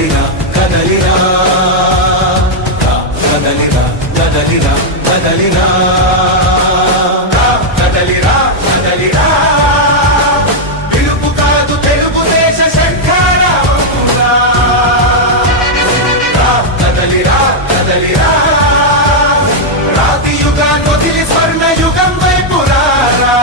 కదలిరా కదలిరా కదలిరా కదలిరా కదలిరా కదలిరా కదలిరా పిలుపు కాదు తెలుగుదేశ శంఖారావమురా కదలిరా కదలిరా రాతి యుగాన్ని వదిలి స్వర్ణ యుగం వైపు రారా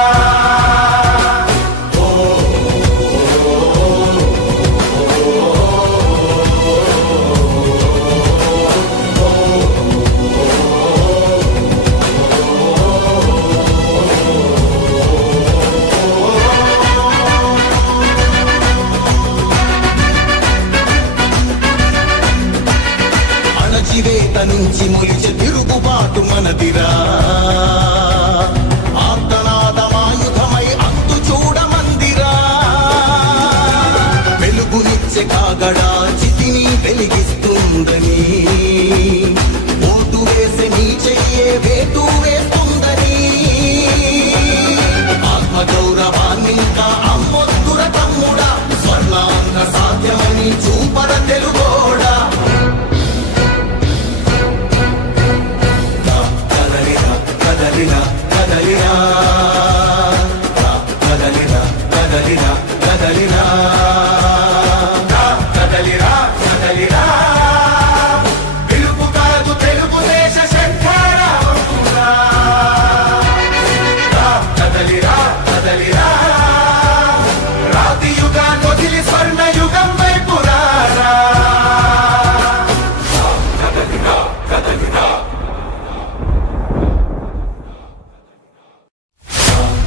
అణచివేత నుంచి మొలిచే తిరుగుబాటు మనదిరా ఆర్తనాదమాయుధమై అంతు చూడమందిరా వెలుగునిచ్చే కాగడా చితిని వెలిగిస్తుందని ఓటు వేసే నీ చెయ్యే వేటు వేస్తుందని ఆత్మగౌరవాన్నింకా అమ్మొద్దుర తమ్ముడా స్వర్ణాంగ సాధ్యమని చూపర తెలుగోడా కదలిరా కదలిరా కదలిరా కదలిరా కదలిరా కదలిరా కదలిరా పిలుపు కాదు తెలుగుదేశ శంఖారావమురా కదలిరా కదలిరా రాతి యుగాన్ని వదిలి స్వర్ణ యుగం వైపు రారా కదలిరా కదలిరా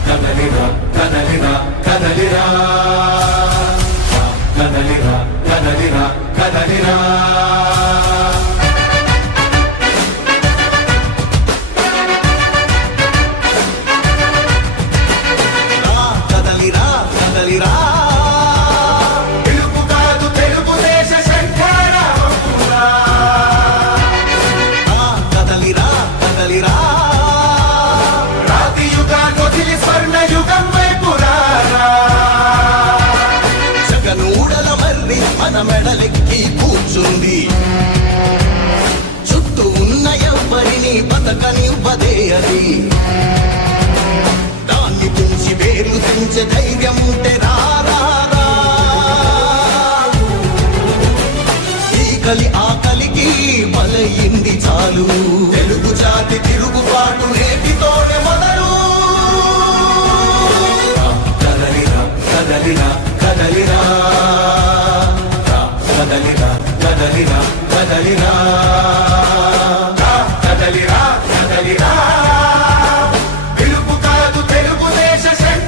కదలిరా కదలిరా కదలిరా కదలిరా కదలిరా కదలిరా కదలిరా కదలిరా పిలుపు కాదు తెలుగుదేశ శంఖారావమురా కదలిరా కదలిరా రాతి యుగాన్ని వదిలి స్వర్ణ యుగం వైపు రారా జగనూడల మర్రి మన మెడలెక్కి కూర్చుంది చుట్టూ ఉన్న ఎవ్వరిని బతకనివ్వదే అది దాన్ని తుంచి వేర్లు తెంచే ధైర్యం ఉంటే రారా ఈకలి ఆకలికి బలయింది చాలు తెలుగు జాతి తిరుగుబాటు నేటితోనే మొదలు కదలిరా కదలిరా కదలిరా కదలిరా కదలిరా కదలిరా